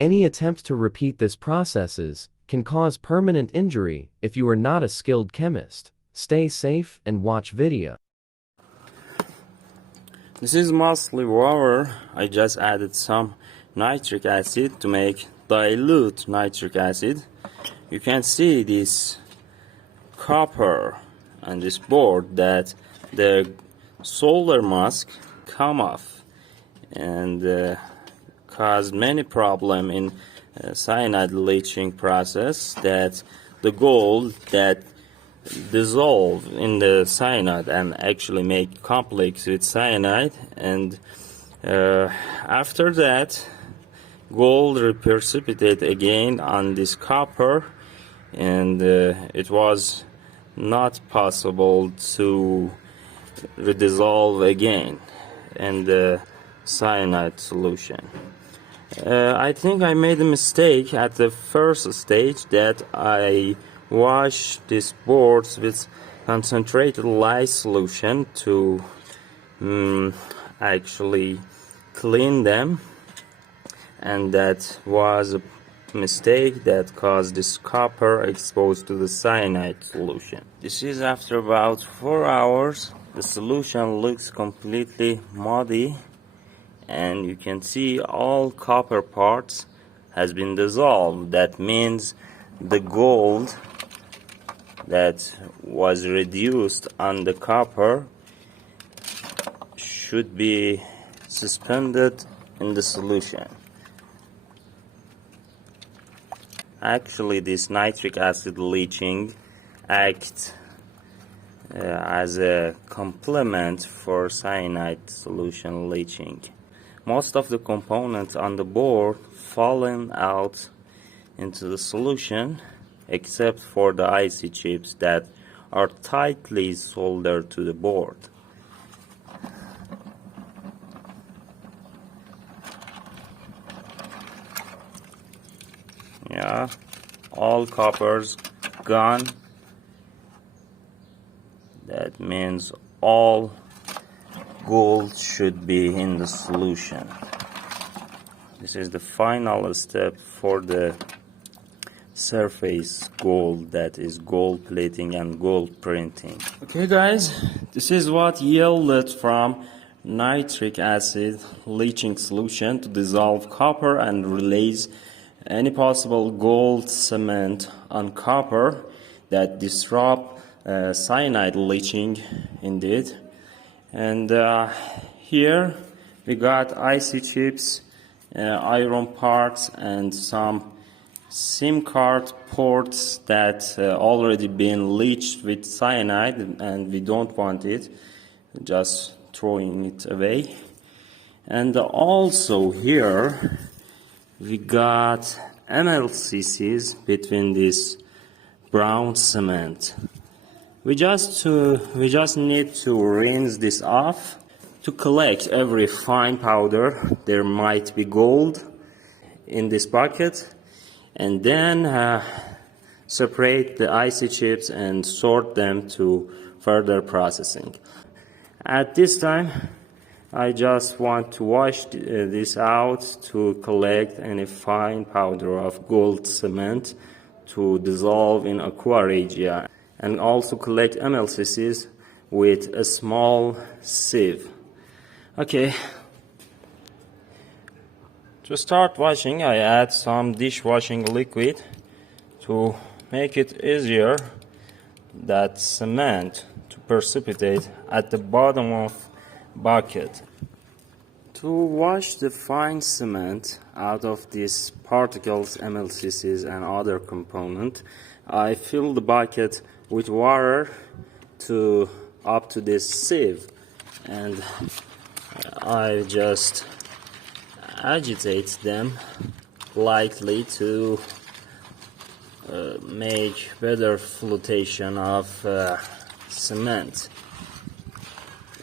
Any attempt to repeat this processes can cause permanent injury if you are not a skilled chemist. Stay safe and watch video. This is mostly water. I just added some nitric acid to make dilute nitric acid. You can see this copper and this board that the solder mask come off and cause many problem in cyanide leaching process, that the gold that dissolve in the cyanide and actually make complex with cyanide, and after that gold precipitate again on this copper, and it was not possible to redissolve again in the cyanide solution. I think I made a mistake at the first stage that I washed these boards with concentrated lye solution to actually clean them, and that was a mistake that caused this copper exposed to the cyanide solution. This is after about 4 hours. The solution looks completely muddy, and you can see all copper parts has been dissolved. That means the gold that was reduced on the copper should be suspended in the solution. Actually, this nitric acid leaching acts as a complement for cyanide solution leaching. Most of the components on the board fallen out into the solution, except for the IC chips that are tightly soldered to the board. Yeah, all coppers gone. That means all gold should be in the solution. This is the final step for the surface gold, that is gold plating and gold printing. Okay guys, this is what yielded from nitric acid leaching solution to dissolve copper and release any possible gold cement on copper that disrupt cyanide leaching indeed. And here we got IC chips, iron parts, and some SIM card ports that already been leached with cyanide, and we don't want it, just throwing it away. And also here we got MLCC'S between this brown cement. We just need to rinse this off to collect every fine powder. There might be gold in this bucket, and then separate the IC chips and sort them to further processing. At this time, I just want to wash this out to collect any fine powder of gold cement to dissolve in Aqua regia, and also collect MLCC'S with a small sieve. Okay. To start washing, I add some dishwashing liquid to make it easier that cement to precipitate at the bottom of bucket. To wash the fine cement out of these particles, MLCC'S and other component, I fill the bucket with water up to this sieve, and I just agitate them lightly to make better flotation of cement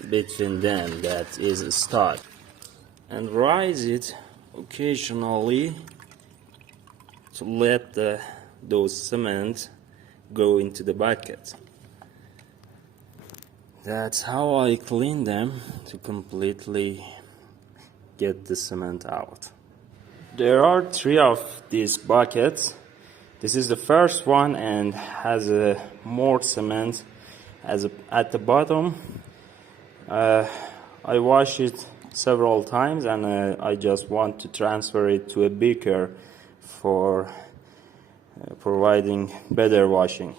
between them that is stuck, and rise it occasionally to let those cement go into the bucket. That's how I clean them to completely get the cement out. There are 3 of these buckets. This is the first one and has more cement at the bottom. I wash it several times, and I just want to transfer it to a beaker for providing better washing.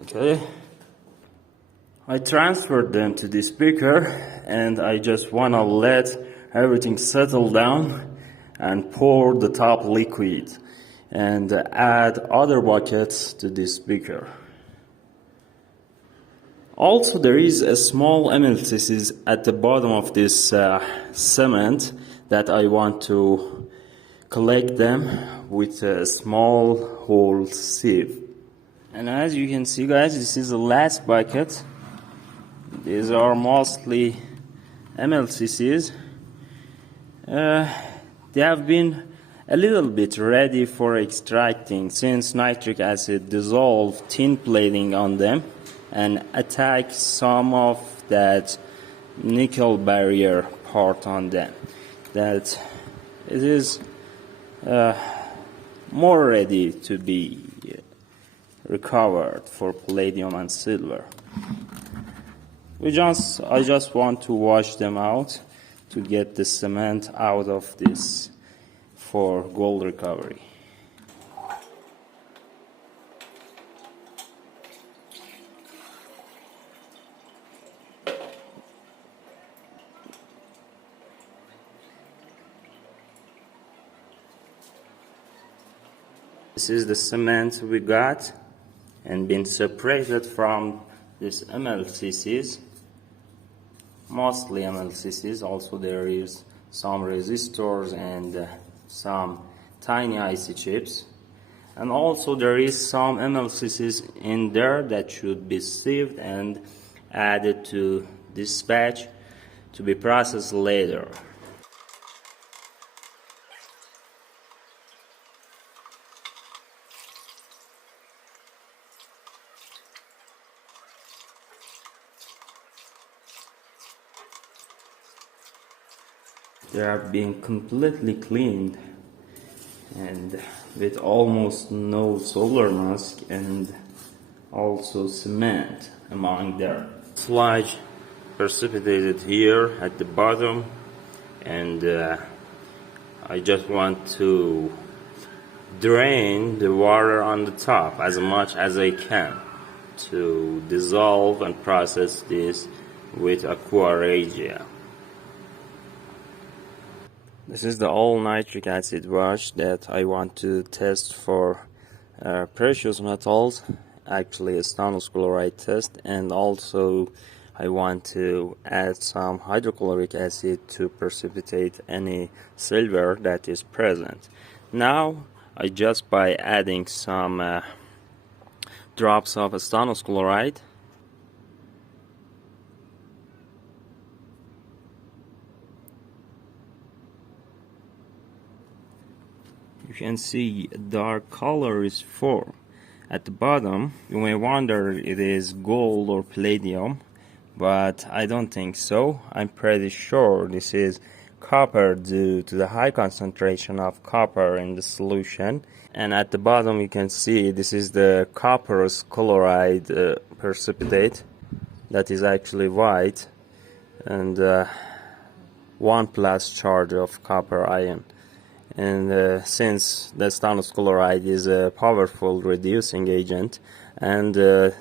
Okay, I transferred them to this beaker, and I just want to let everything settle down and pour the top liquid and add other buckets to this beaker. Also, there is a small MLCC'S at the bottom of this cement that I want to collect them with a small hole sieve. And as you can see, guys, this is the last bucket. These are mostly MLCC'S. They have been a little bit ready for extracting, since nitric acid dissolved tin plating on them and attack some of that nickel barrier part on them, that it is more ready to be recovered for palladium and silver. I just want to wash them out to get the cement out of this for gold recovery. This is the cement we got and been separated from this MLCC'S, mostly MLCC'S. Also there is some resistors and some tiny IC chips, and also there is some MLCC'S in there that should be sieved and added to this batch to be processed later. They are being completely cleaned and with almost no solar mask and also cement among them. Sludge precipitated here at the bottom, and I just want to drain the water on the top as much as I can to dissolve and process this with Aqua regia. This is the all nitric acid wash that I want to test for precious metals, actually a stannous chloride test, and also I want to add some hydrochloric acid to precipitate any silver that is present. Now I just by adding some drops of stannous chloride, you can see a dark color is formed. At the bottom, you may wonder it is gold or palladium, but I don't think so. I'm pretty sure this is copper due to the high concentration of copper in the solution. And at the bottom you can see this is the copperas chloride precipitate that is actually white, and 1+ charge of copper ion. And since the stannous chloride is a powerful reducing agent, and the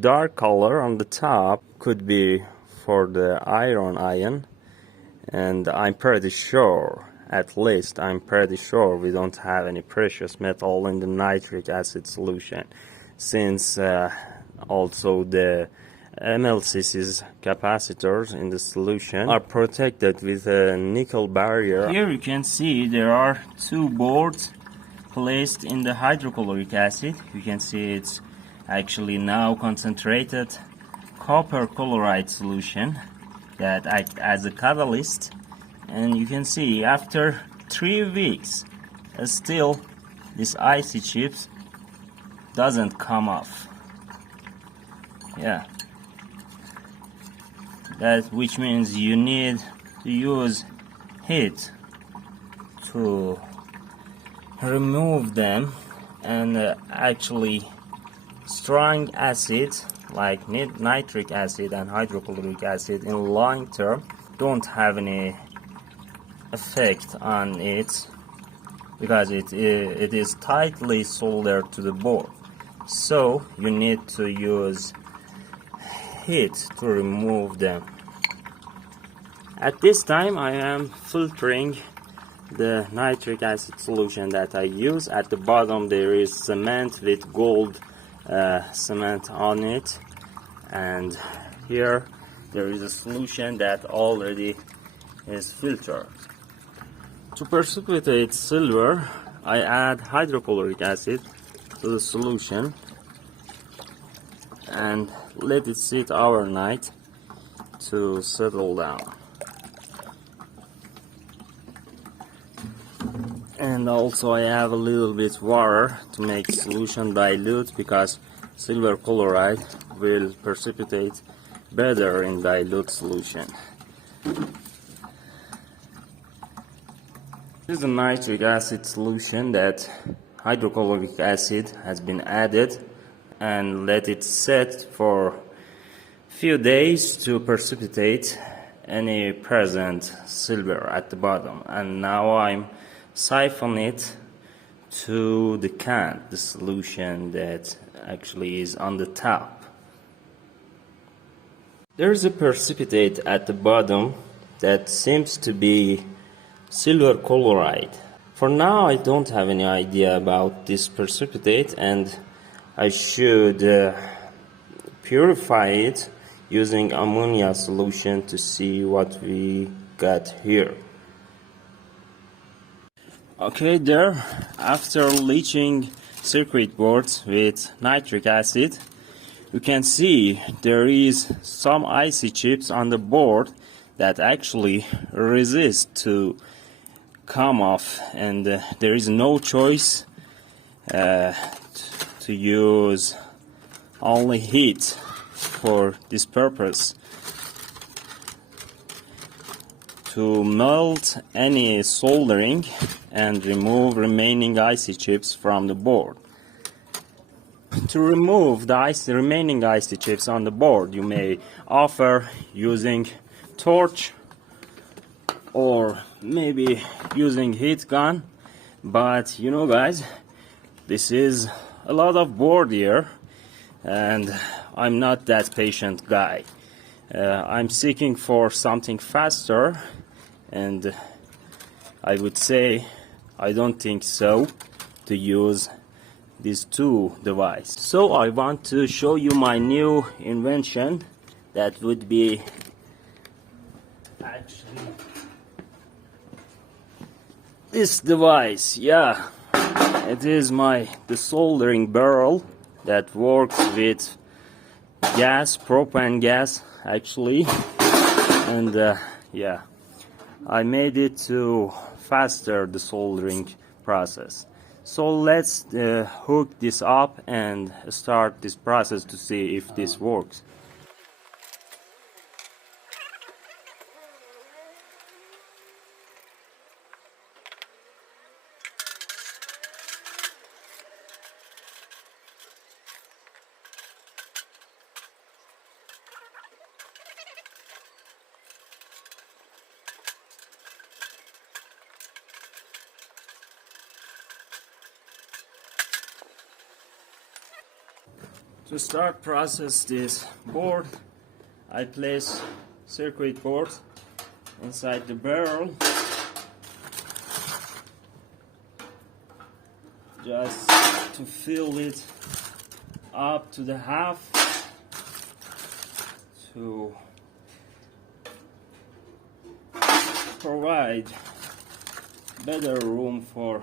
dark color on the top could be for the iron ion, and I'm pretty sure, at least I'm pretty sure we don't have any precious metal in the nitric acid solution, since also the MLCC'S capacitors in the solution are protected with a nickel barrier. Here you can see there are 2 boards placed in the hydrochloric acid. You can see it's actually now concentrated copper chloride solution that acts as a catalyst, and you can see after 3 weeks still this IC chips doesn't come off. Yeah, that which means you need to use heat to remove them, and actually strong acid like nitric acid and hydrochloric acid in long term don't have any effect on it, because it is tightly soldered to the board. So you need to use heat to remove them. At this time I am filtering the nitric acid solution that I use. At the bottom there is cement with gold cement on it, and here there is a solution that already is filtered. To precipitate silver, I add hydrochloric acid to the solution and let it sit overnight to settle down. And also I have a little bit water to make solution dilute, because silver chloride will precipitate better in dilute solution. This is a nitric acid solution that hydrochloric acid has been added, and let it set for few days to precipitate any present silver at the bottom. And now I'm siphon it to decant the solution that actually is on the top. There's a precipitate at the bottom that seems to be silver chloride. For now I don't have any idea about this precipitate, and I should purify it using ammonia solution to see what we got here. Okay, there, after leaching circuit boards with nitric acid, you can see there is some icy chips on the board that actually resist to come off, and there is no choice to use only heat for this purpose, to melt any soldering and remove remaining icy chips from the board. To remove the remaining icy chips on the board, you may offer using torch or maybe using heat gun, but you know guys, this is a lot of board here and I'm not that patient guy. I'm seeking for something faster, and I would say I don't think so to use these two devices. So I want to show you my new invention that would be actually this device. Yeah, it is the soldering barrel that works with gas, propane gas actually, and yeah, I made it to faster the soldering process. So let's hook this up and start this process to see if this works. To start process this board, I place circuit board inside the barrel, just to fill it up to the half to provide better room for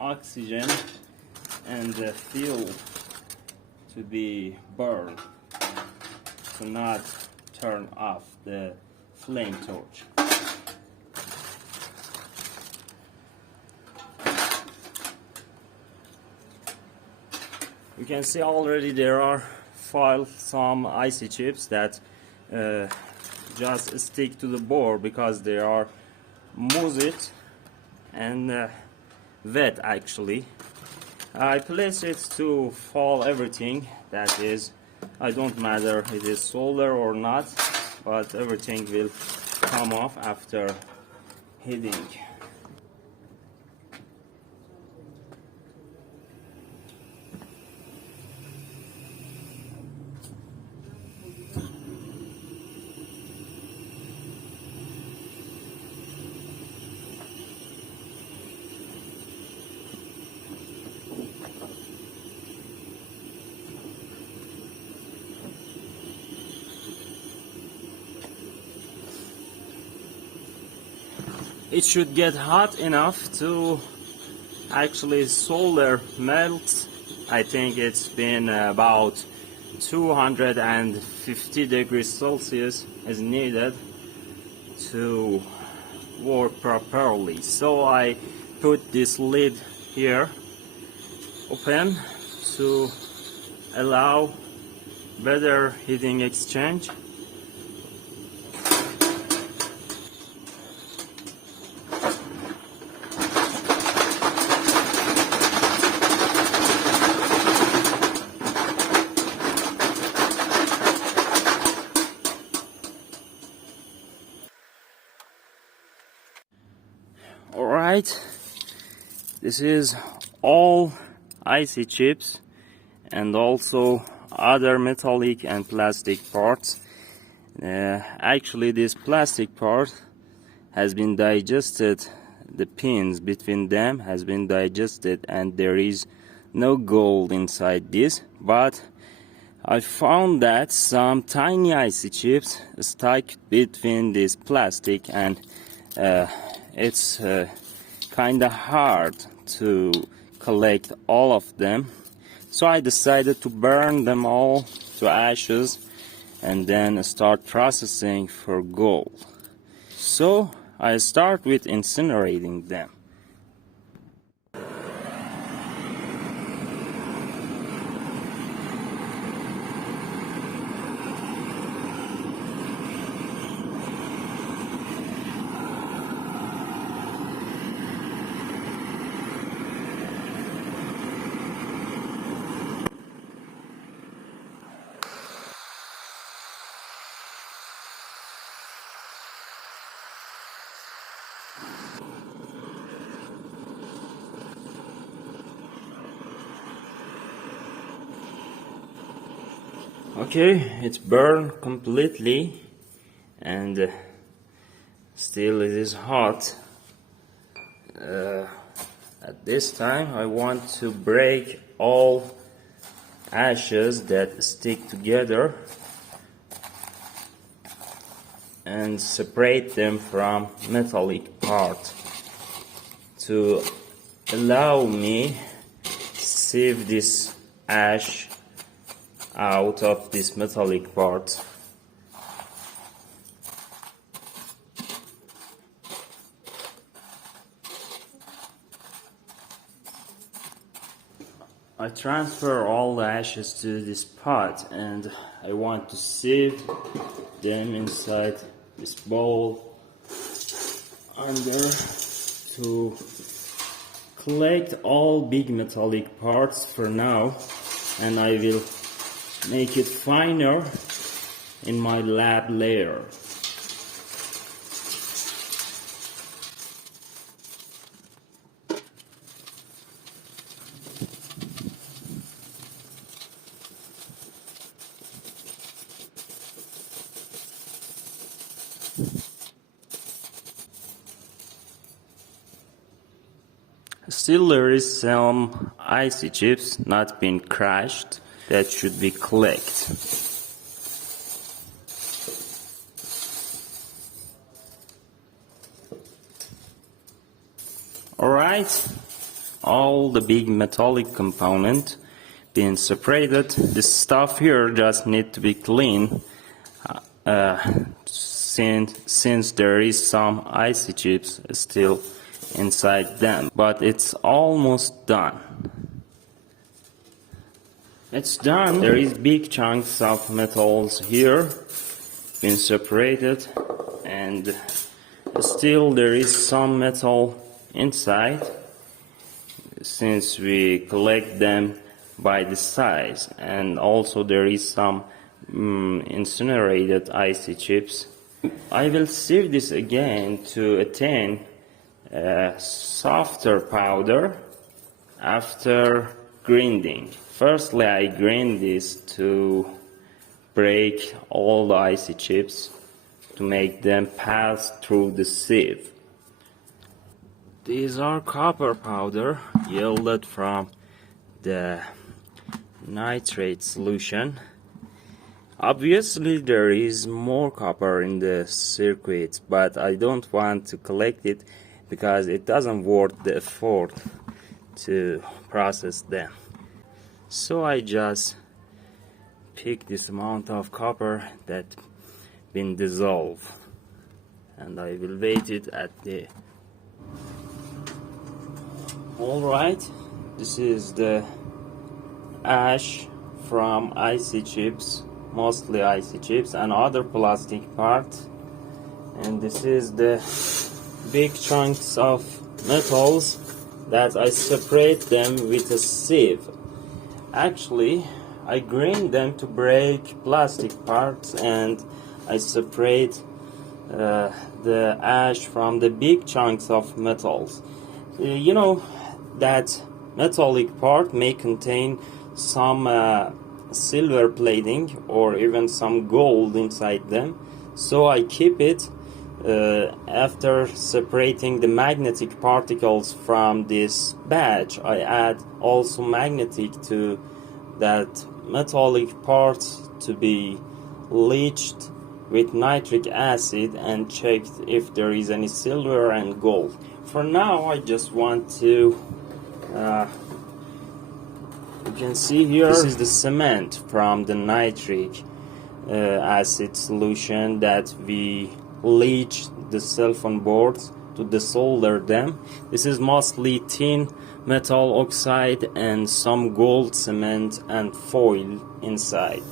oxygen and the fuel to be burned, to not turn off the flame torch. You can see already there are some icy chips that just stick to the board because they are moused and wet actually. I place it to fall everything, that is, I don't matter it is solder or not, but everything will come off after heating. It should get hot enough to actually solder melt. I think it's been about 250 degrees Celsius is needed to work properly. So I put this lid here open to allow better heating exchange. Alright, this is all IC chips and also other metallic and plastic parts. Actually this plastic part has been digested, the pins between them has been digested and there is no gold inside this, but I found that some tiny IC chips stuck between this plastic and it's kind of hard to collect all of them, so I decided to burn them all to ashes and then start processing for gold. So I start with incinerating them. Okay, it's burned completely and still it is hot. At this time I want to break all ashes that stick together and separate them from metallic part to allow me sieve this ash out of this metallic part. I transfer all the ashes to this pot and I want to sieve them inside this bowl under to collect all big metallic parts for now, and I will make it finer in my lab layer. Still there is some IC chips not been crushed that should be collected. Alright, all the big metallic component being separated. This stuff here just need to be cleaned since there is some IC chips still inside them, but it's almost done. It's done. There is big chunks of metals here been separated, and still there is some metal inside, since we collect them by the size. And also there is some incinerated icy chips. I will sieve this again to attain a softer powder after grinding. Firstly, I grind this to break all the icy chips to make them pass through the sieve. These are copper powder yielded from the nitrate solution. Obviously there is more copper in the circuits, but I don't want to collect it because it doesn't worth the effort to process them. So I just pick this amount of copper that been dissolved, and I will weight it at the... Alright, this is the ash from icy chips, mostly icy chips and other plastic parts, and this is the big chunks of metals that I separate them with a sieve. Actually, I grind them to break plastic parts, and I separate the ash from the big chunks of metals. You know that metallic part may contain some silver plating or even some gold inside them, so I keep it. After separating the magnetic particles from this batch, I add also magnetic to that metallic part to be leached with nitric acid and checked if there is any silver and gold. For now, I just want to you can see here, this is the cement from the nitric acid solution that we leach the cell phone boards to desolder them. This is mostly tin metal oxide and some gold cement and foil inside.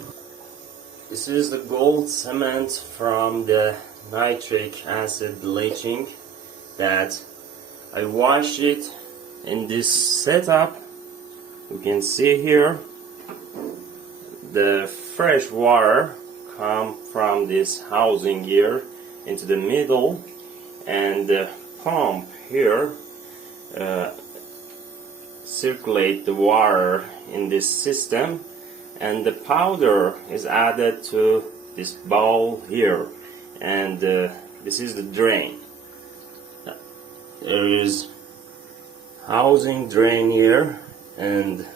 This is the gold cement from the nitric acid leaching that I wash it in this setup. You can see here the fresh water come from this housing here into the middle, and the pump here circulate the water in this system, and the powder is added to this bowl here, and this is the drain. There is housing drain here, and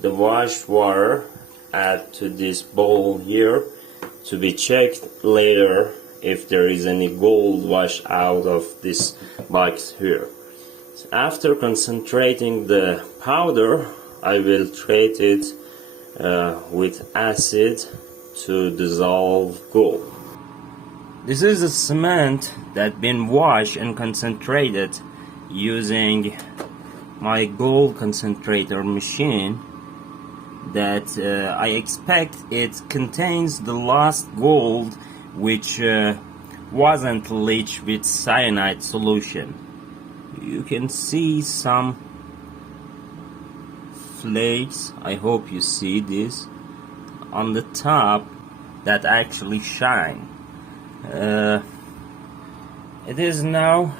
the washed water add to this bowl here to be checked later if there is any gold wash out of this box here. So after concentrating the powder, I will treat it with acid to dissolve gold. This is a cement that been washed and concentrated using my gold concentrator machine that I expect it contains the lost gold which wasn't leached with cyanide solution. You can see some flakes, I hope you see this, on the top that actually shine. It is now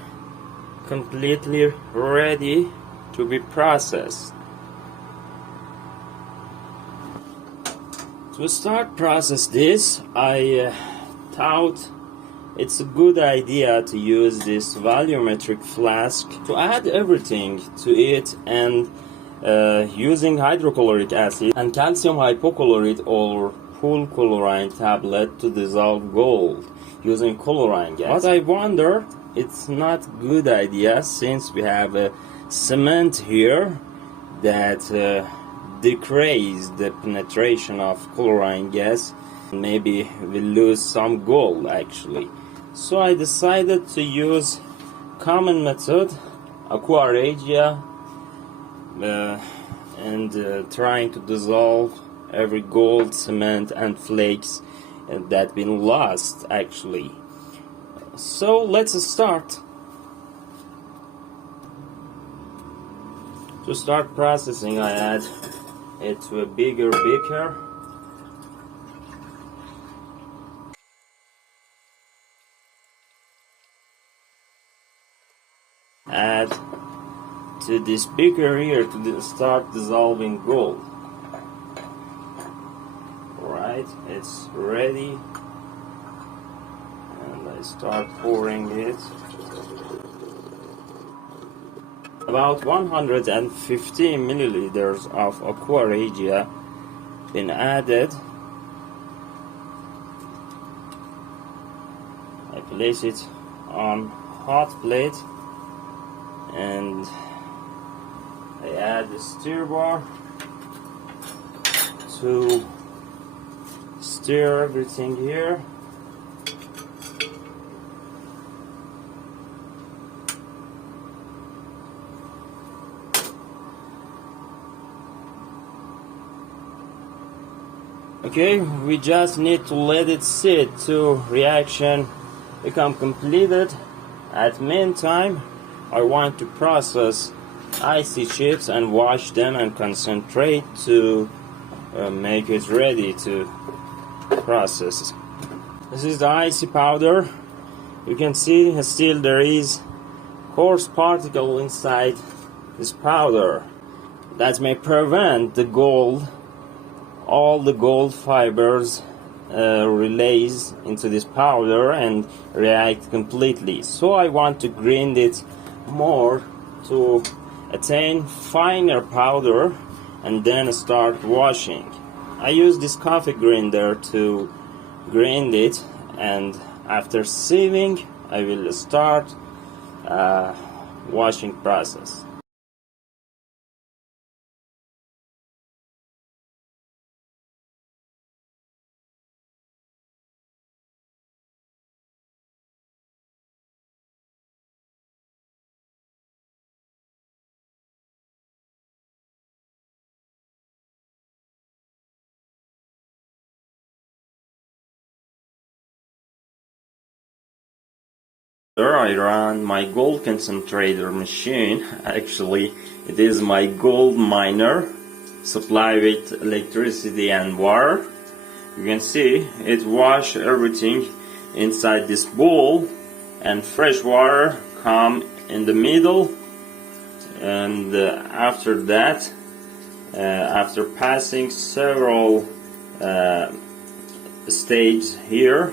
completely ready to be processed. To start process this, I thought it's a good idea to use this volumetric flask to add everything to it, and using hydrochloric acid and calcium hypochlorite or pool chlorine tablet to dissolve gold using chlorine gas. But I wonder, it's not good idea since we have a cement here that decrease the penetration of chlorine gas. Maybe we'll lose some gold actually. So I decided to use common method, Aqua regia, and trying to dissolve every gold, cement and flakes that been lost actually. So let's start. To start processing, I add it to a bigger beaker. Add to this beaker here to start dissolving gold. Alright, it's ready. And I start pouring it. About 150 milliliters of Aqua regia been added. I place it on hot plate and I add the stir bar to stir everything here. Okay, we just need to let it sit to reaction become completed. At meantime, I want to process IC chips and wash them and concentrate to make it ready to process. This is the IC powder. You can see still there is coarse particle inside this powder that may prevent the gold, all the gold fibers release into this powder and react completely. So I want to grind it more to attain finer powder and then start washing. I use this coffee grinder to grind it, and after sieving I will start washing process. There I run my gold concentrator machine. Actually, it is my gold miner, supplied with electricity and water. You can see it wash everything inside this bowl, and fresh water come in the middle. And after that, after passing several stages here,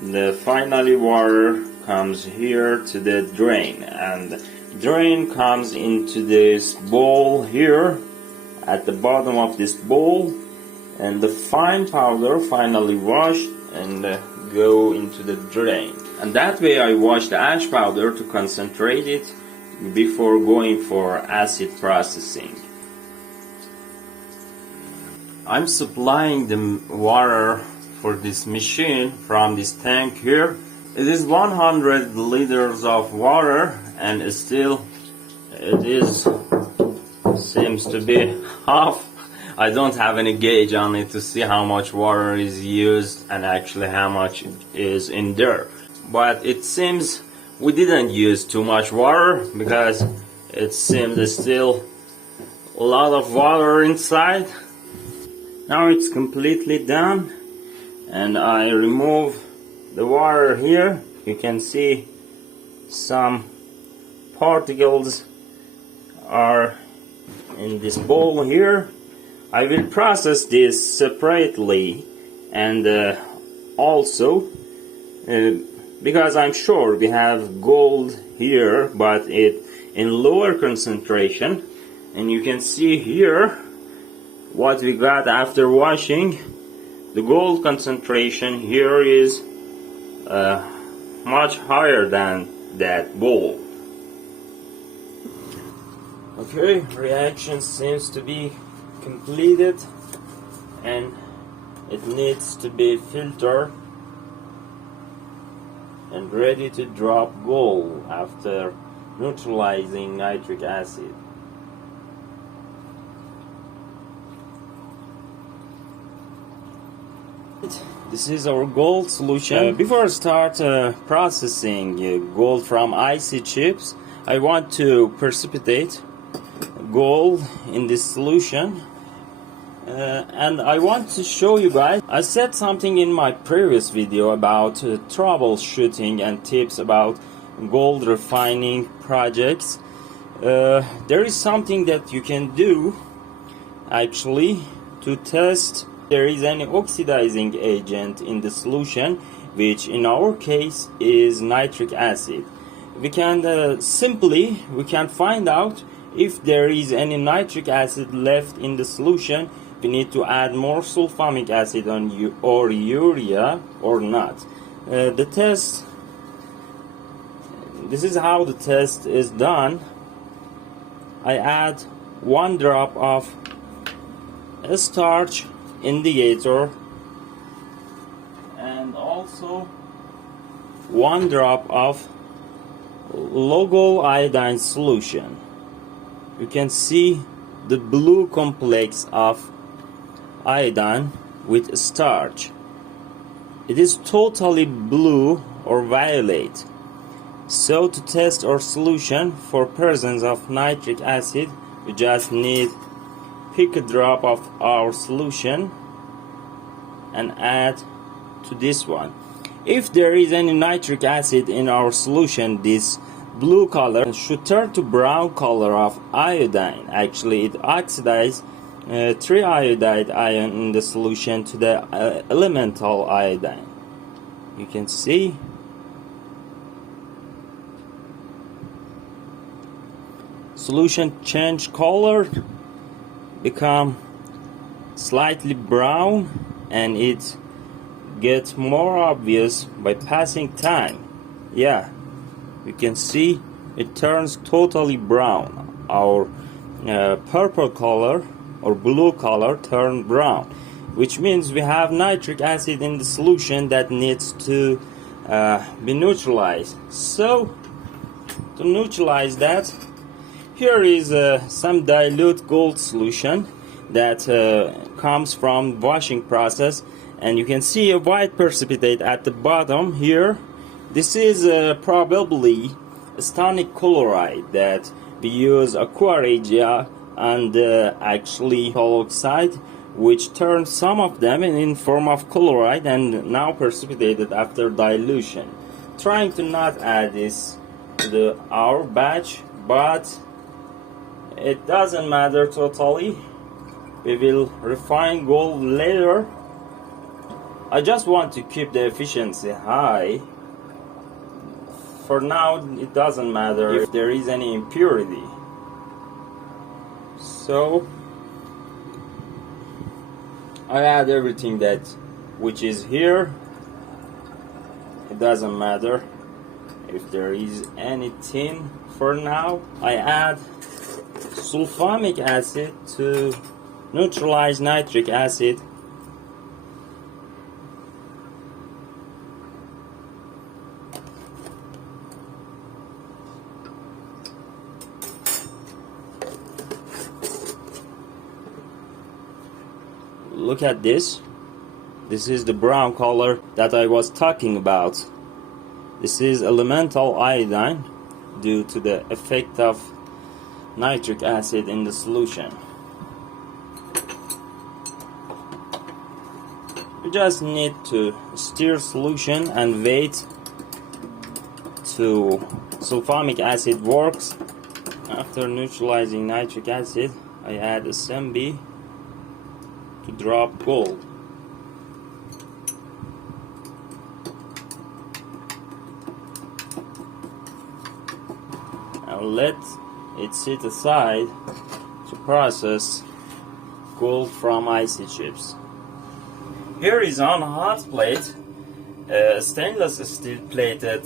the finally water comes here to the drain, and drain comes into this bowl here at the bottom of this bowl, and the fine powder finally washed and go into the drain. And that way I wash the ash powder to concentrate it before going for acid processing. I'm supplying the water for this machine from this tank here. It is 100 liters of water, and still it is seems to be half. I don't have any gauge on it to see how much water is used and actually how much is in there. But it seems we didn't use too much water, because it seems there's still a lot of water inside. Now it's completely done, and I remove the water here. You can see some particles are in this bowl here. I will process this separately, and also because I'm sure we have gold here, but it in lower concentration, and you can see here what we got after washing. The gold concentration here is much higher than that bowl. Okay, reaction seems to be completed, and it needs to be filtered and ready to drop gold after neutralizing nitric acid. This is our gold solution. Before I start processing gold from IC chips, I want to precipitate gold in this solution. And I want to show you guys, I said something in my previous video about troubleshooting and tips about gold refining projects. There is something that you can do actually to test if there is any oxidizing agent in the solution, which in our case is nitric acid. We can we can find out if there is any nitric acid left in the solution. We need to add more sulfamic acid or urea or not. The test, this is how the test is done. I add 1 drop of a starch indicator and also 1 drop of logo iodine solution. You can see the blue complex of iodine with starch. It is totally blue or violet. So to test our solution for presence of nitric acid, we just need pick a drop of our solution and add to this one. If there is any nitric acid in our solution, this blue color should turn to brown color of iodine. Actually, it oxidizes 3-iodide ion in the solution to the elemental iodine. You can see solution change color, become slightly brown, and it gets more obvious by passing time. Yeah, you can see it turns totally brown. Our purple color or blue color turned brown, which means we have nitric acid in the solution that needs to be neutralized. So to neutralize that, here is some dilute gold solution that comes from washing process, and you can see a white precipitate at the bottom here. This is probably stannous chloride that we use Aqua regia and actually metal oxide, which turns some of them in form of chloride and now precipitated after dilution. Trying to not add this to our batch, but it doesn't matter totally. We will refine gold later. I just want to keep the efficiency high. For now, it doesn't matter if there is any impurity. So I add everything which is here. It doesn't matter if there is anything. For now, I add sulfamic acid to neutralize nitric acid. Look at this. This is the brown color that I was talking about. This is elemental iodine due to the effect of nitric acid in the solution. We just need to stir solution and wait till sulfamic acid works. After neutralizing nitric acid, I add SMB to drop gold. And let it sit aside to process gold from icy chips. Here is on a hot plate, a stainless steel plated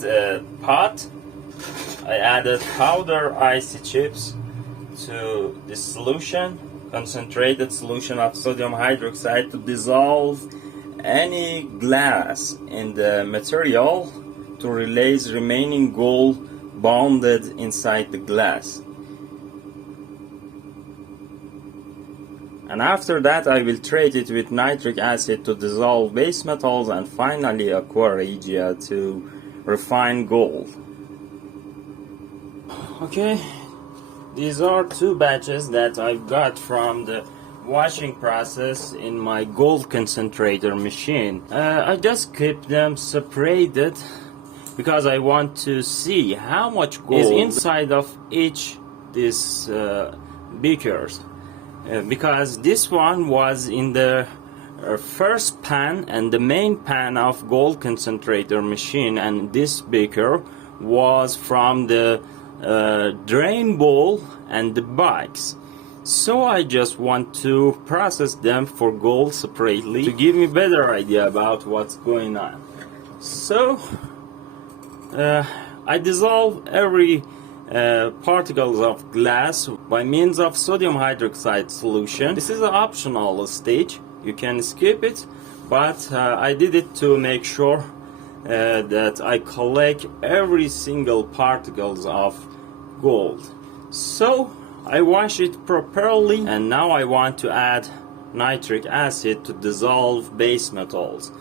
pot. I added powder icy chips to this solution, concentrated solution of sodium hydroxide, to dissolve any glass in the material to release remaining gold bonded inside the glass. And after that I will treat it with nitric acid to dissolve base metals, and finally Aqua regia to refine gold. Okay, These are two batches that I've got from the washing process in my gold concentrator machine. I just keep them separated because I want to see how much gold is inside of each this beakers. Because this one was in the first pan and the main pan of gold concentrator machine, and this beaker was from the drain bowl and the bikes. So I just want to process them for gold separately to give me better idea about what's going on. So I dissolve every particles of glass by means of sodium hydroxide solution. This is an optional stage, you can skip it, but I did it to make sure that I collect every single particles of gold. So I wash it properly, and now I want to add nitric acid to dissolve base metals.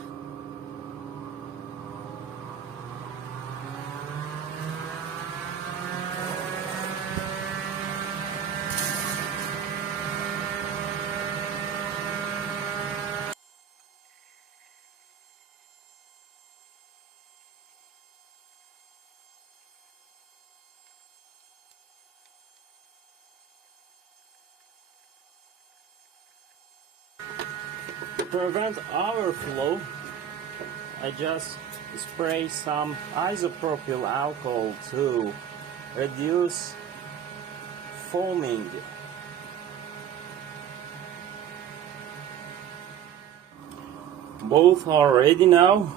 To prevent overflow, I just spray some isopropyl alcohol to reduce foaming. Both are ready now,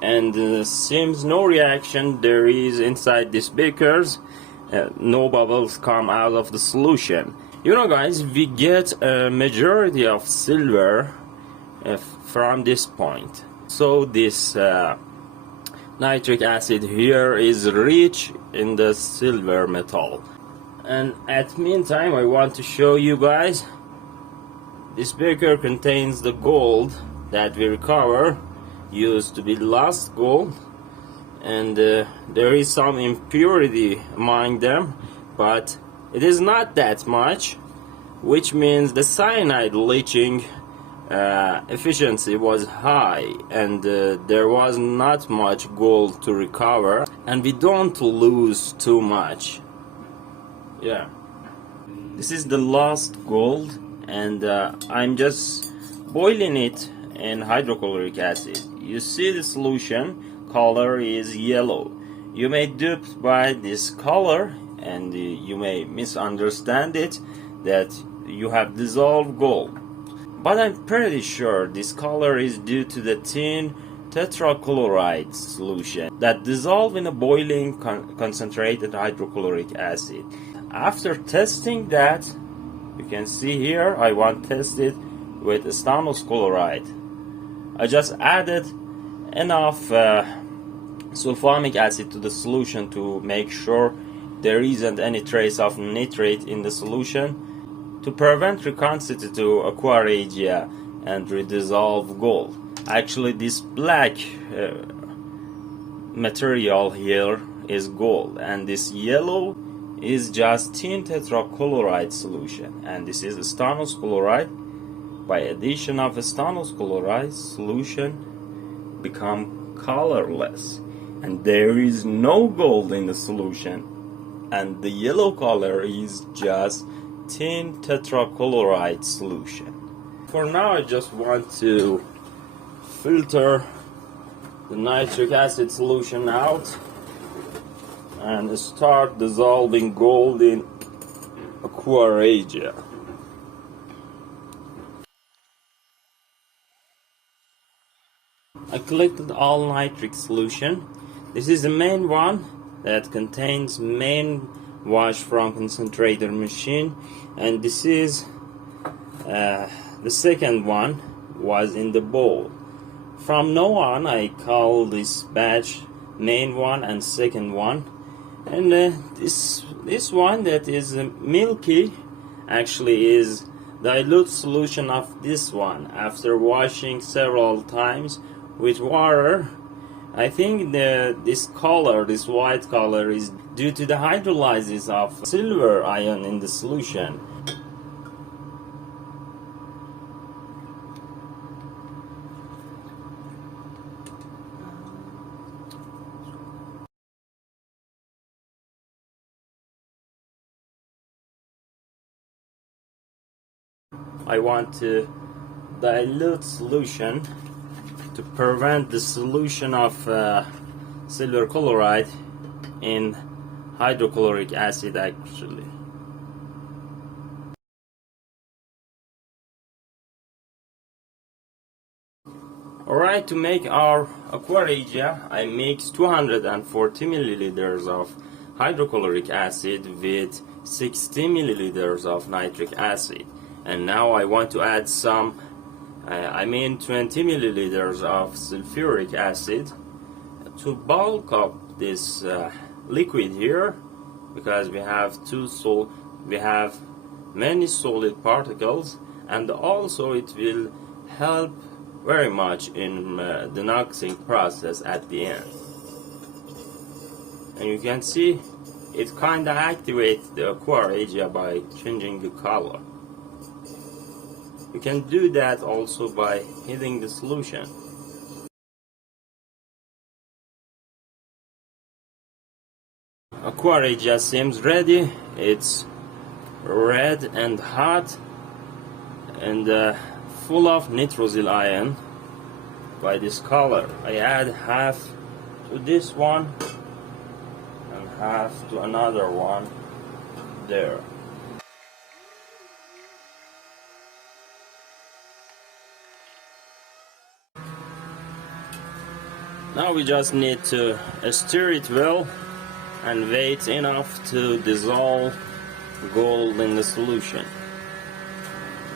and seems no reaction there is inside these beakers. No bubbles come out of the solution. You know, guys, we get a majority of silver from this point. So this nitric acid here is rich in the silver metal. And at meantime, I want to show you guys this beaker contains the gold that we recover, used to be lost gold, and there is some impurity among them, but it is not that much, which means the cyanide leaching efficiency was high, and there was not much gold to recover, and we don't lose too much. Yeah, this is the lost gold, and I'm just boiling it in hydrochloric acid. You see the solution color is yellow. You may dupe by this color, and you may misunderstand it that you have dissolved gold. But I'm pretty sure this color is due to the tin tetrachloride solution that dissolve in a boiling concentrated hydrochloric acid. After testing that, you can see here I want to test it with stannous chloride. I just added enough sulfamic acid to the solution to make sure there isn't any trace of nitrate in the solution, to prevent reconstitute Aqua regia and redissolve gold. Actually, this black material here is gold, and this yellow is just tin tetrachloride solution, and this is stannous chloride. By addition of stannous chloride, solution become colorless, and there is no gold in the solution, and the yellow color is just tin tetrachloride solution. For now, I just want to filter the nitric acid solution out and start dissolving gold in Aqua regia. I collected all nitric solution. This is the main one that contains main wash from concentrator machine, and this is the second one was in the bowl. From now on, I call this batch main one and second one, and this one that is milky actually is dilute solution of this one. After washing several times with water, I think this color, this white color, is due to the hydrolysis of silver ion in the solution. I want to dilute solution to prevent the solution of silver chloride in hydrochloric acid actually. Alright, to make our Aqua regia, I mix 240 milliliters of hydrochloric acid with 60 milliliters of nitric acid. And now I want to add some 20 milliliters of sulfuric acid to bulk up this liquid here, because we have many solid particles, and also it will help very much in the denoxing process at the end. And you can see it kinda activates the Aqua regia by changing the color. You can do that also by heating the solution. Aqua regia seems ready. It's red and hot and full of nitrosyl ion by this color. I add half to this one and half to another one there. Now we just need to stir it well and wait enough to dissolve gold in the solution.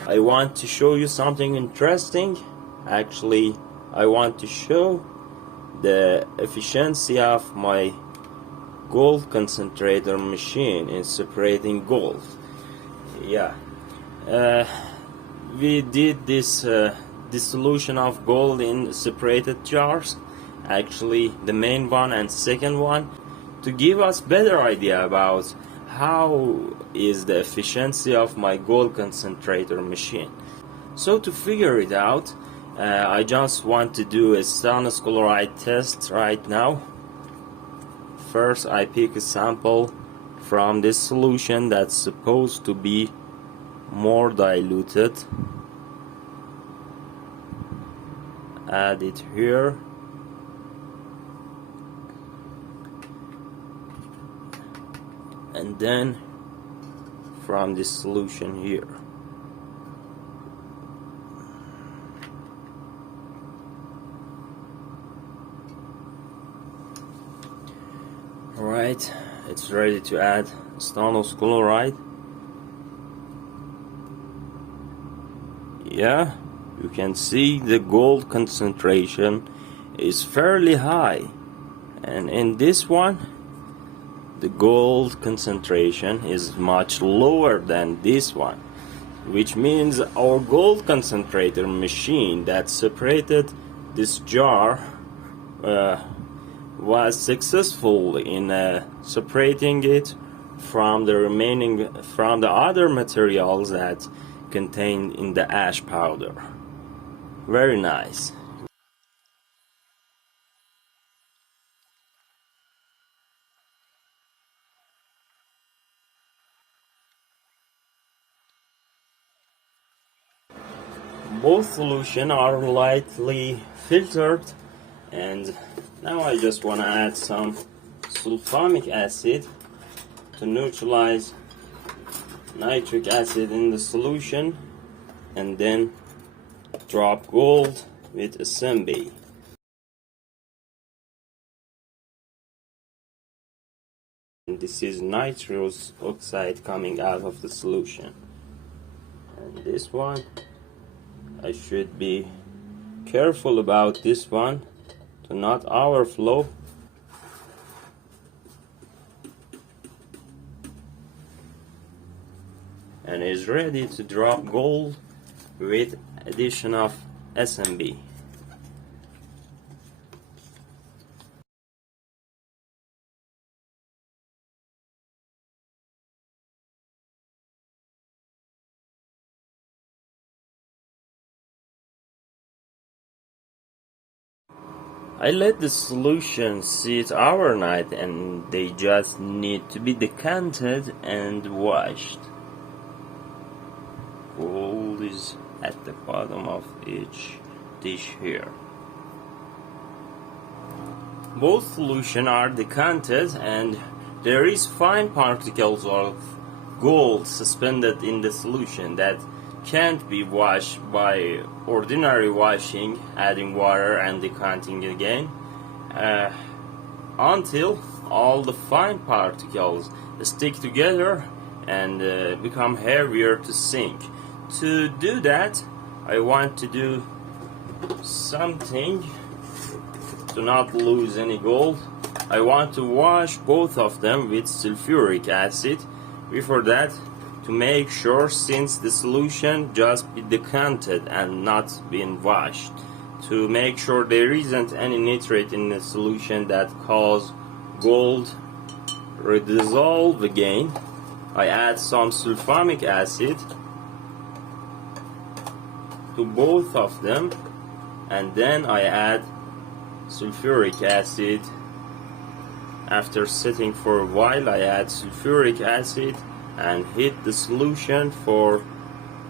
I want to show you something interesting. Actually, I want to show the efficiency of my gold concentrator machine in separating gold. Yeah, we did this dissolution of gold in separated jars, actually the main one and second one, to give us better idea about how is the efficiency of my gold concentrator machine. So to figure it out, I just want to do a stannous chloride test right now. First I pick a sample from this solution that's supposed to be more diluted. Add it here. And then from this solution here. Alright, it's ready to add stannous chloride. Yeah, you can see the gold concentration is fairly high, and in this one the gold concentration is much lower than this one, which means our gold concentrator machine that separated this jar was successful in separating it from the other materials that contained in the ash powder. Very nice. Both solutions are lightly filtered, and now I just want to add some sulfonic acid to neutralize nitric acid in the solution, and then drop gold with SMB. And this is nitrous oxide coming out of the solution. And this one, I should be careful about this one to not overflow. And is ready to drop gold with addition of SMB. I let the solution sit overnight and they just need to be decanted and washed. Gold is at the bottom of each dish here. Both solutions are decanted and there is fine particles of gold suspended in the solution that can't be washed by ordinary washing, adding water and decanting again, until all the fine particles stick together and become heavier to sink. To do that, I want to do something to not lose any gold. I want to wash both of them with sulfuric acid. Before that, to make sure, since the solution just be decanted and not being washed, to make sure there isn't any nitrate in the solution that cause gold redissolve again, I add some sulfuric acid to both of them, and then I add sulfuric acid. After sitting for a while, I add sulfuric acid and heat the solution for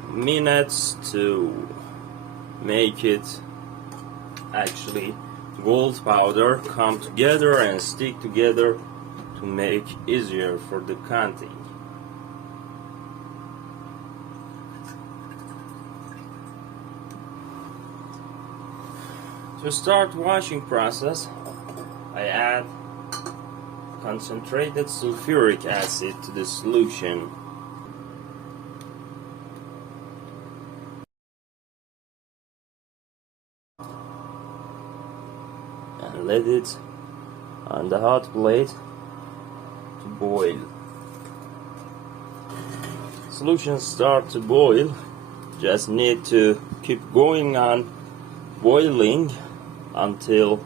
minutes to make it actually gold powder come together and stick together to make easier for the decanting. To start washing process, I add concentrated sulfuric acid to the solution. And let it on the hot plate to boil. Solution start to boil, just need to keep going on boiling until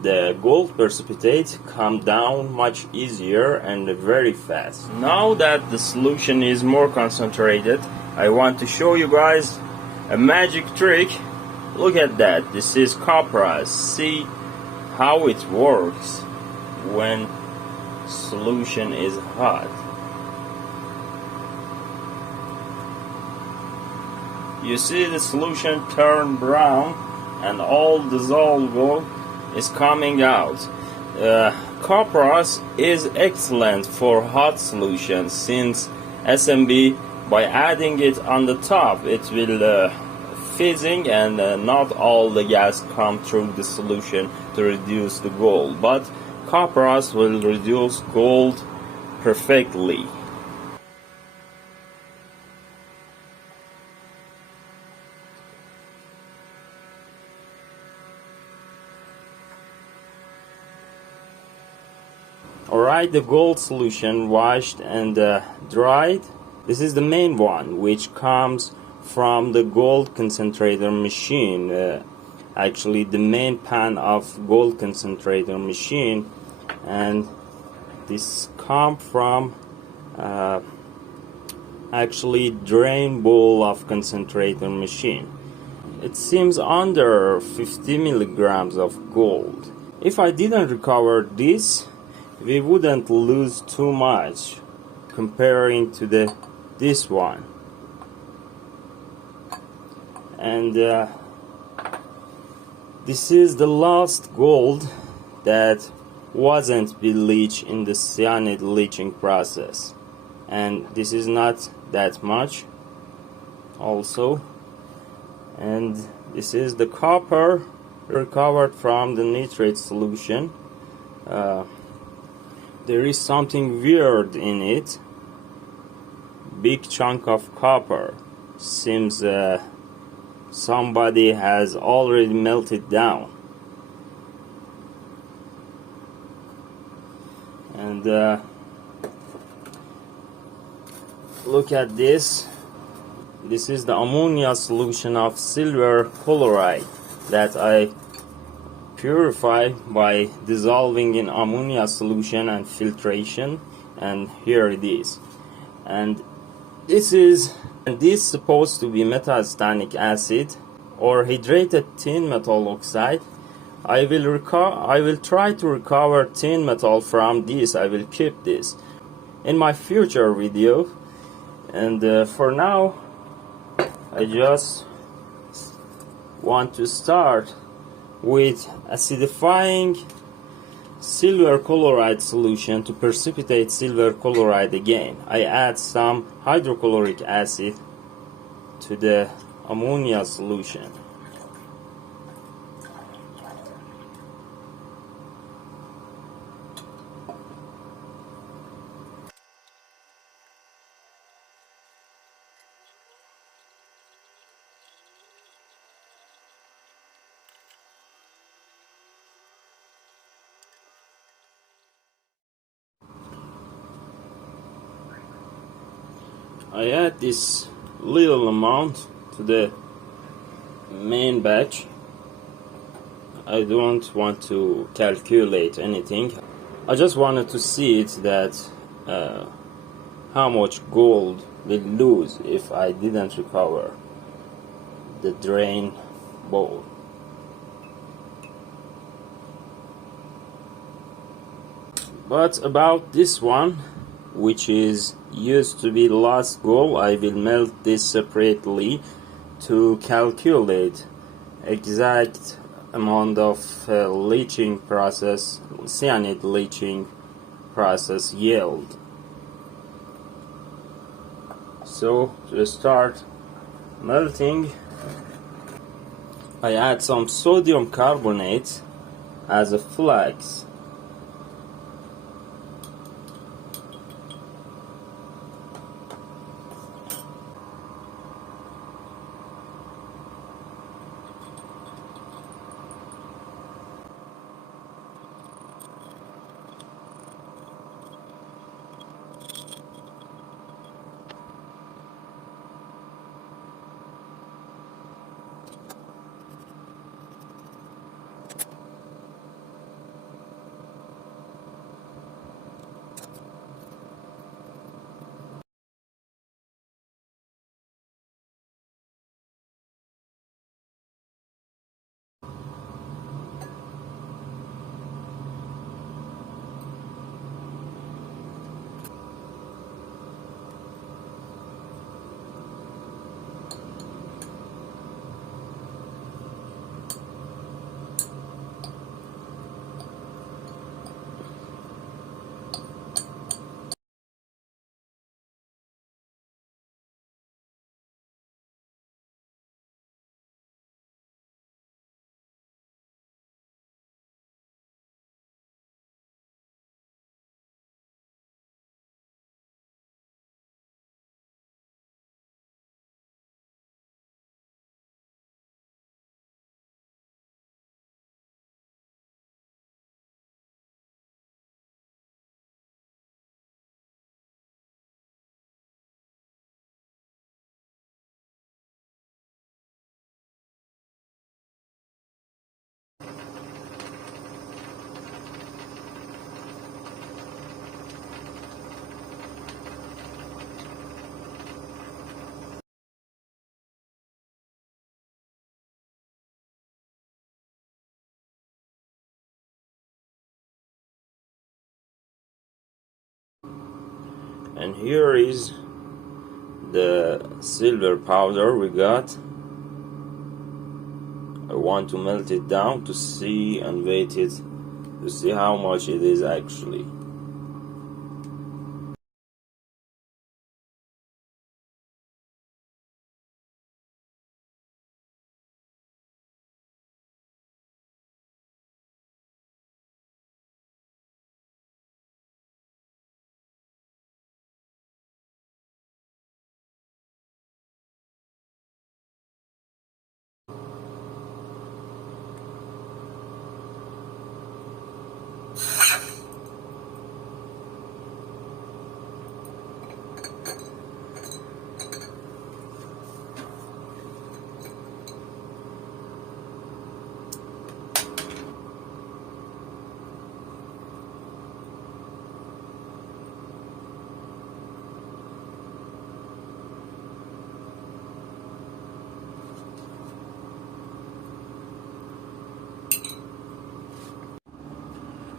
the gold precipitate come down much easier and very fast. Now that the solution is more concentrated, I want to show you guys a magic trick. Look at that, this is copperas. See how it works when solution is hot. You see the solution turn brown and all dissolved gold is coming out. Copperas is excellent for hot solutions, since SMB, by adding it on the top, it will fizzing and not all the gas come through the solution to reduce the gold, but copperas will reduce gold perfectly. Alright, the gold solution washed and dried. This is the main one, which comes from the gold concentrator machine. Actually, the main pan of gold concentrator machine, and this comes from actually drain bowl of concentrator machine. It seems under 50 milligrams of gold. If I didn't recover this, we wouldn't lose too much comparing to this one. And this is the last gold that wasn't be leached in the cyanide leaching process, and this is not that much also. And this is the copper recovered from the nitrate solution. There is something weird in it. Big chunk of copper. Seems somebody has already melted down. And look at this. This is the ammonia solution of silver chloride that I purify by dissolving in ammonia solution and filtration, and here it is. And this is supposed to be metastannic acid or hydrated tin metal oxide, I will try to recover tin metal from this. I will keep this in my future video, and for now I just want to start with acidifying silver chloride solution to precipitate silver chloride again. I add some hydrochloric acid to the ammonia solution. I add this little amount to the main batch. I don't want to calculate anything. I just wanted to see it that how much gold will lose if I didn't recover the drain bowl. But about this one, which is used to be lost gold, I will melt this separately to calculate exact amount of leaching process, cyanide leaching process yield. So to start melting, I add some sodium carbonate as a flux. And here is the silver powder we got. I want to melt it down to see and weight it to see how much it is actually.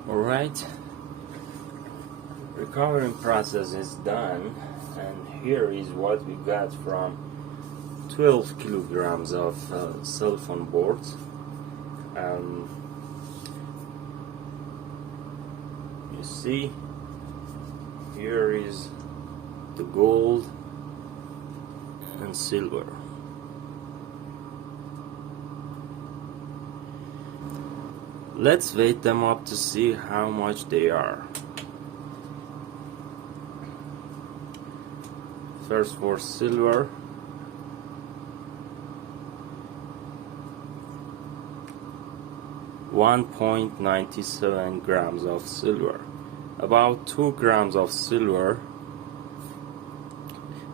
Alright, recovering process is done, and here is what we got from 12 kilograms of cell phone boards. You see, here is the gold and silver. Let's weight them up to see how much they are. First for silver. .97 grams of silver. About 2 grams of silver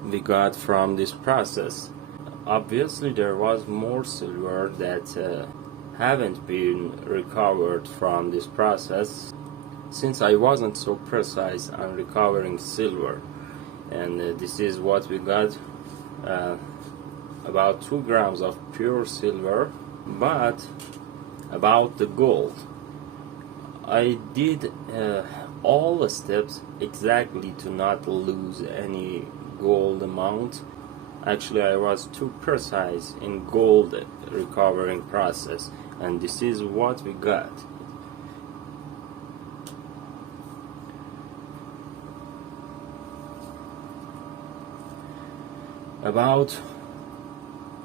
we got from this process. Obviously there was more silver that haven't been recovered from this process, since I wasn't so precise on recovering silver. And this is what we got, about 2 grams of pure silver. But about the gold, I did all the steps exactly to not lose any gold amount. Actually, I was too precise in gold recovering process, and this is what we got. About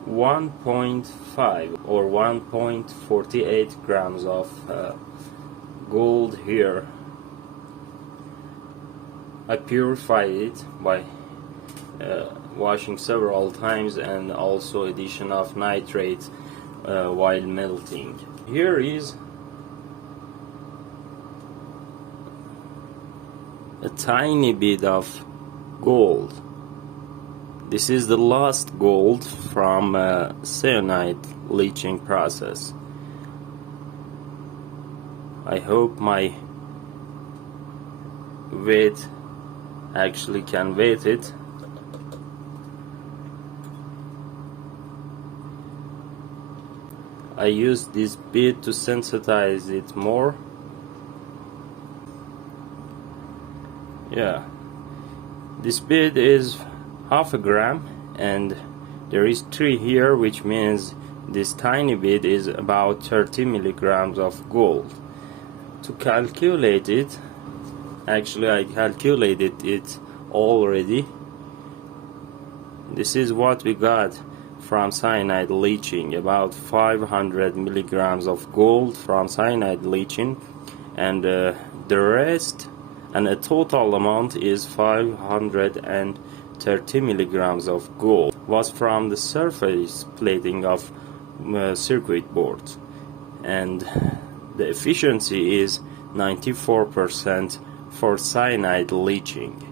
1.5 or 1.48 grams of gold here. I purified it by washing several times, and also addition of nitrate while melting. Here is a tiny bit of gold. This is the last gold from cyanide leaching process. I hope my weight actually can weight it. I used this bit to sensitize it more. Yeah, this bit is half a gram, and there is 3 here, which means this tiny bit is about 30 milligrams of gold. To calculate it, actually I calculated it already. This is what we got from cyanide leaching, about 500 milligrams of gold from cyanide leaching, and the rest, and a total amount is 530 milligrams of gold, was from the surface plating of circuit boards, and the efficiency is 94% for cyanide leaching.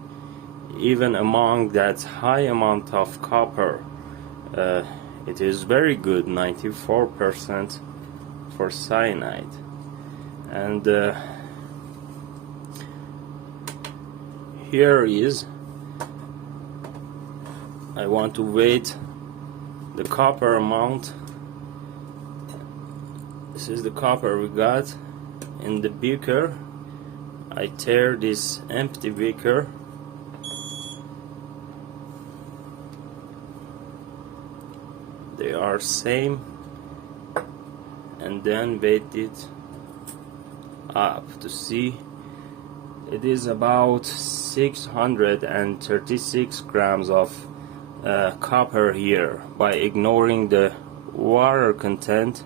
Even among that high amount of copper, it is very good, 94% for cyanide. And here is, I want to weight the copper amount. This is the copper we got in the beaker. I tear this empty beaker. They are same, and then weight it up to see. It is about 636 grams of copper here. By ignoring the water content,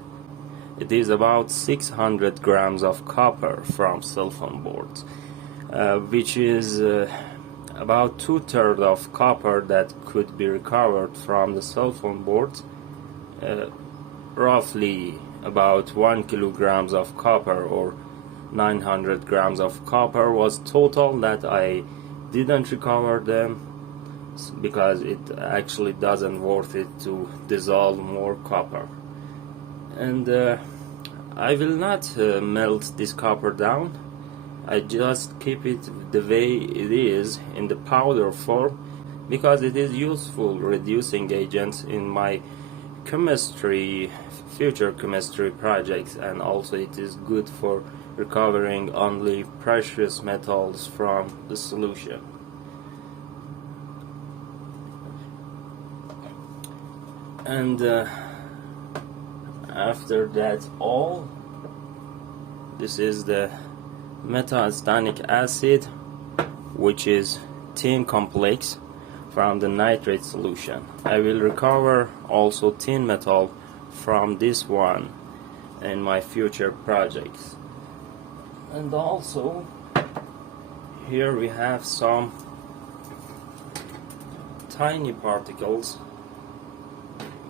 it is about 600 grams of copper from cell phone boards, which is about 2/3 of copper that could be recovered from the cell phone boards. Roughly about 1 kilograms of copper or 900 grams of copper was total that I didn't recover them, because it actually doesn't worth it to dissolve more copper. And I will not melt this copper down. I just keep it the way it is in the powder form, because it is useful reducing agents in my future chemistry projects, and also it is good for recovering only precious metals from the solution. And after that all, this is the methylstanic acid, which is tin complex from the nitrate solution. I will recover also tin metal from this one in my future projects. And also here we have some tiny particles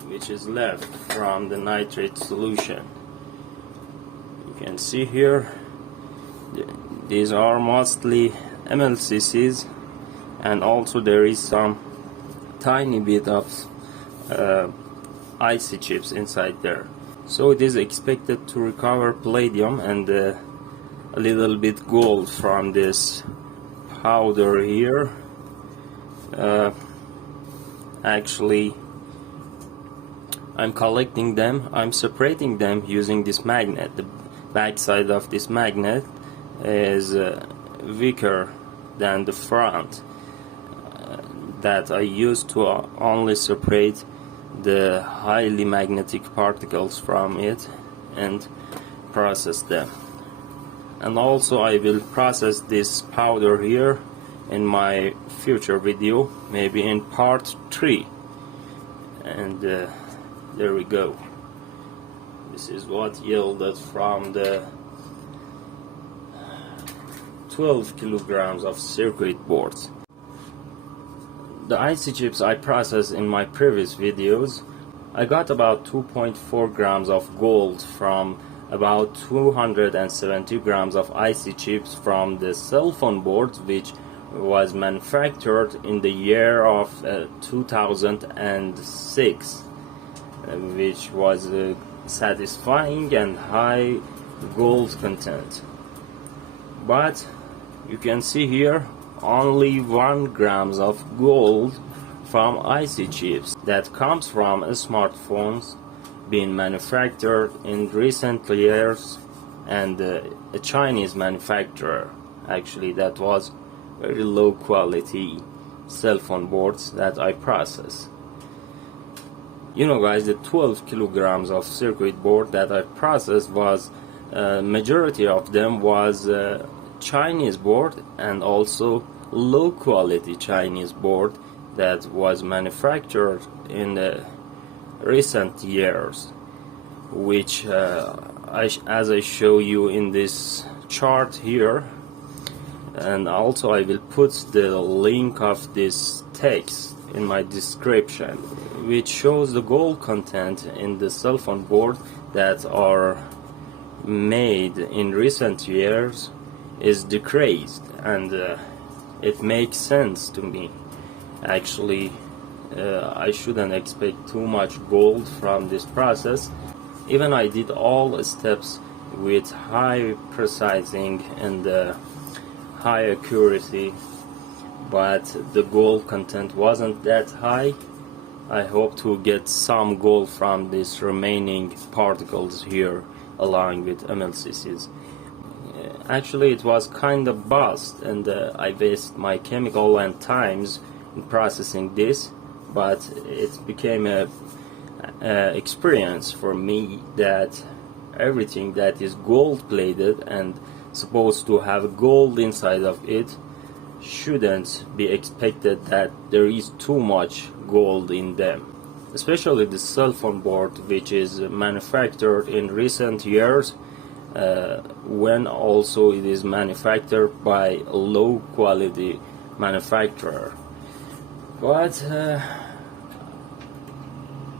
which is left from the nitrate solution. You can see here these are mostly MLCC'S, and also there is some tiny bit of IC chips inside there. So it is expected to recover palladium and a little bit gold from this powder here. Actually, I'm collecting them, I'm separating them using this magnet. The back side of this magnet is weaker than the front that I use to only separate the highly magnetic particles from it and process them. And also I will process this powder here in my future video, maybe in part 3. And there we go. This is what yielded from the 12 kilograms of circuit boards. The IC chips I processed in my previous videos, I got about 2.4 grams of gold from about 270 grams of IC chips from the cell phone boards, which was manufactured in the year of 2006, which was satisfying and high gold content. But you can see here only 1 grams of gold from IC chips that comes from smartphones being manufactured in recent years, and a Chinese manufacturer actually that was very low quality cell phone boards that I process. You know guys, the 12 kilograms of circuit board that I processed was majority of them was Chinese board, and also low quality Chinese board that was manufactured in recent years, which as I show you in this chart here. And also I will put the link of this text in my description, which shows the gold content in the cell phone board that are made in recent years is decreased, and it makes sense to me. Actually, I shouldn't expect too much gold from this process. Even I did all steps with high precising and high accuracy, but the gold content wasn't that high. I hope to get some gold from these remaining particles here along with MLCC'S. Actually, it was kind of bust, and I wasted my chemical and times in processing this, but it became a experience for me that everything that is gold plated and supposed to have gold inside of it shouldn't be expected that there is too much gold in them. Especially the cell phone board, which is manufactured in recent years, when also it is manufactured by a low quality manufacturer. But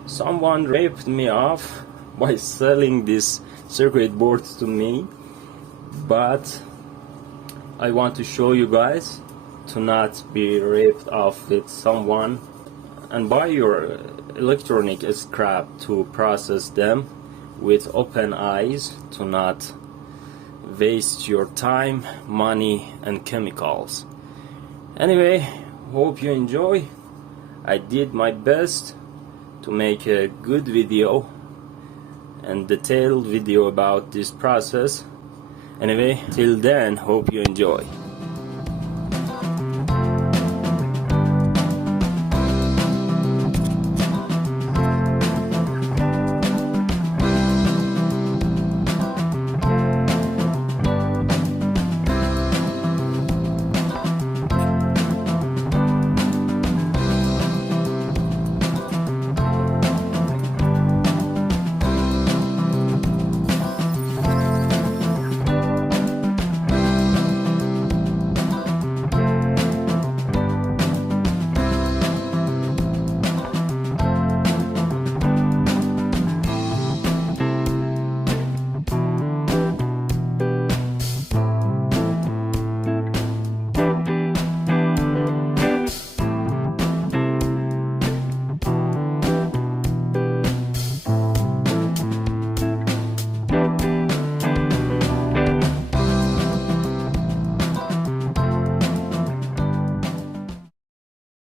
someone ripped me off by selling these circuit boards to me, but I want to show you guys to not be ripped off with someone and buy your electronic scrap to process them with open eyes, to not waste your time, money and chemicals. Anyway, hope you enjoy. I did my best to make a good video and detailed video about this process, Anyway, till then, hope you enjoy.